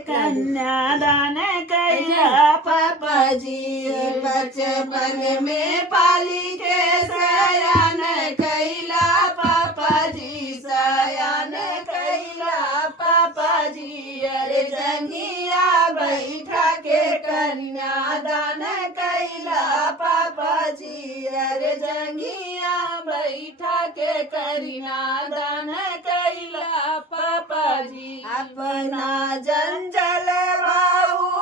कन्यादान कैला पापाजी, बचपन में पाली के सयान कैला पापाजी, सयान कैला पापाजी। अरे जंगिया बैठा के कन्यादान कैला पापाजी, अरे जंगिया बैठा के कन्यादान कैला पापाजी। अपना जंजलवा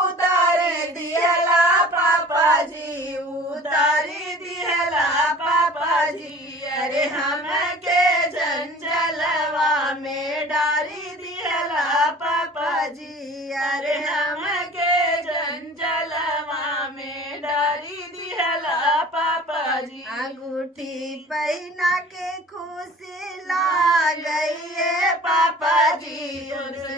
उतार दिहला पापाजी, उतार दिहला पापाजी। अरे हमके जंजलवा में डारी दिहला पापाजी, अरे हमके जंजलवा में डारी दिहला पापाजी। अंगूठी पहना के खुशी ला गई है पापाजी,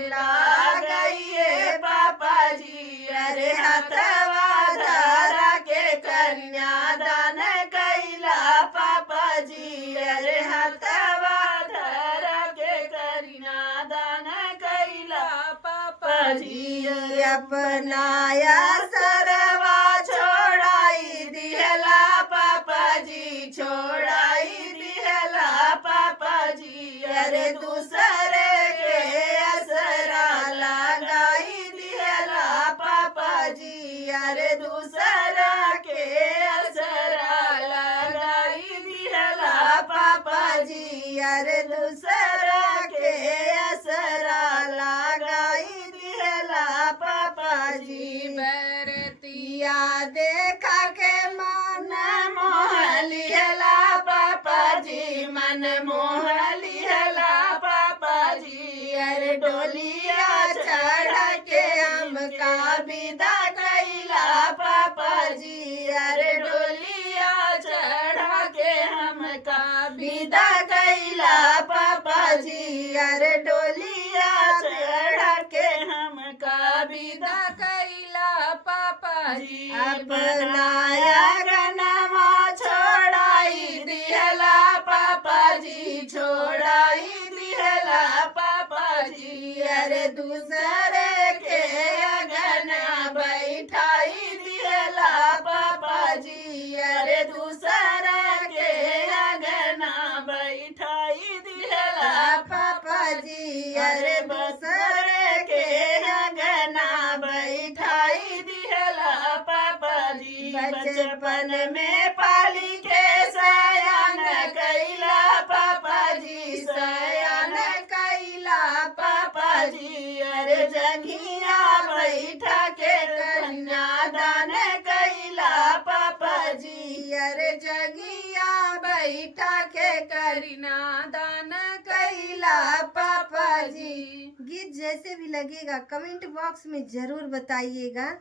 ला गई है पापाजी। अरे हथवा धरा के कन्यादान कैला पापाजी, अरे हथवा धरा के कन्यादान कैला पापाजी। अपनाया सरवा छोड़ाई दिहला पापाजी, छोड़ाई दिहला पापाजी। अरे दूसरे के असरा लगाई दिहला पापाजी, अरे दूसरा के असरा लगाई दिहला पापाजी, अरे दूसरा के असरा लगाई दिहला पापाजी। बरतिया देखा के मन मोह लिहला पापाजी, मन मोह लिहला पापाजी। अरे डोलिया चढ़ के हमका विदा कैला पापाजी, अरे डोलिया चढ़ के हमका विदा कैला पापाजी, अरे डोलिया चढ़ के हमका विदा कैला पापाजी। अपनाया गनमा छोड़ाई दिहला पापाजी, छोड़ाई दिहला पापाजी। अरे दूसरे के अगना बैठाई दिहला पापाजी, अरे दूसरा के अगना बैठाई दिहला पापाजी, अरे दूसरे के अगना बैठाई दिहला पापाजी। बचपन में पाली के सयान कैला पापाजी, सयान कैला पापाजी। अरे जंगिया बैठा के कन्यादान कैला पापाजी, अरे जंगिया बैठा के कन्यादान कैला पापाजी। गीत जैसे भी लगेगा कमेंट बॉक्स में जरूर बताइएगा।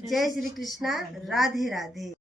जय श्री कृष्णा, राधे राधे।